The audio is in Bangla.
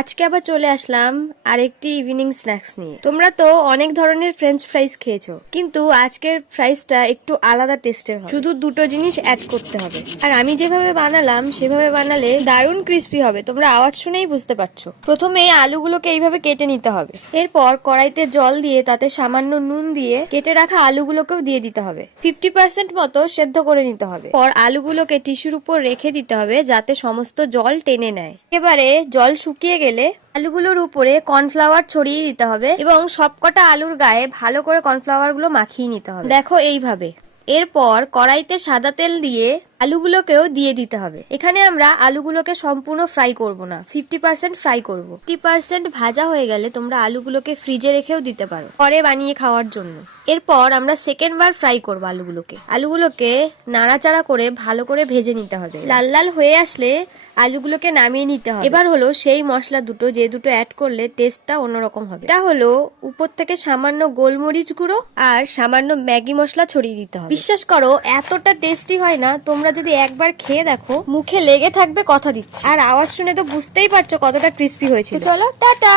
আজকে আবার চলে আসলাম আরেকটি ইভিনিং স্ন্যাক্স নিয়ে। তোমরা তো অনেক ধরনের ফ্রেঞ্চ ফ্রাইস খেয়েছো, কিন্তু আজকের ফ্রাইসটা একটু আলাদা টেস্টের হবে। শুধু দুটো জিনিস অ্যাড করতে হবে, আর আমি যেভাবে বানালাম সেভাবে বানালে দারুণ ক্রিস্পি হবে। তোমরা আওয়াজ শুনেই বুঝতে পারছো। প্রথমে আলুগুলোকে এইভাবে কেটে নিতে হবে। এরপর কড়াইতে জল দিয়ে তাতে সামান্য নুন দিয়ে কেটে রাখা আলুগুলোকেও দিয়ে দিতে হবে। 50% মতো সেদ্ধ করে নিতে হবে। পর আলুগুলোকে টিস্যুর উপর রেখে দিতে হবে যাতে সমস্ত জল টেনে নেয়। এবারে জল শুকিয়ে গেলে আলুগুলোর উপরে কর্নফ্লাওয়ার ছড়িয়ে দিতে হবে এবং সবকটা আলুর গায়ে ভালো করে কর্নফ্লাওয়ার গুলো মাখিয়ে নিতে হবে। দেখো এইভাবে। এরপর কড়াইতে সাদা তেল দিয়ে আলুগুলোকেও দিয়ে দিতে হবে। এখানে আমরা আলুগুলোকে সম্পূর্ণ ফ্রাই করব না, 50% ফ্রাই করব। 50% ভাজা হয়ে গেলে তোমরা আলুগুলোকে ফ্রিজে রেখেও দিতে পারো পরে বানিয়ে খাওয়ার জন্য। এরপর আমরা সেকেন্ড বার ফ্রাই করবো আলুগুলোকে নাড়াচাড়া করে ভালো করে ভেজে নিতে হবে। লাল লাল হয়ে আসলে আলুগুলোকে নামিয়ে নিতে হবে। এবার হলো সেই মশলা দুটো, যে দুটো অ্যাড করলে টেস্টটা অন্যরকম হবে। এটা হলো উপর থেকে সামান্য গোলমরিচ গুঁড়ো আর সামান্য ম্যাগি মশলা ছড়িয়ে দিতে হবে। বিশ্বাস করো এতটা টেস্টি হয় না, তোমরা যদি একবার খেয়ে দেখো মুখে লেগে থাকবে, কথা দিচ্ছি। আর আওয়াজ শুনে তো বুঝতেই পারছো কতটা ক্রিস্পি হয়েছিল। চলো টাটা।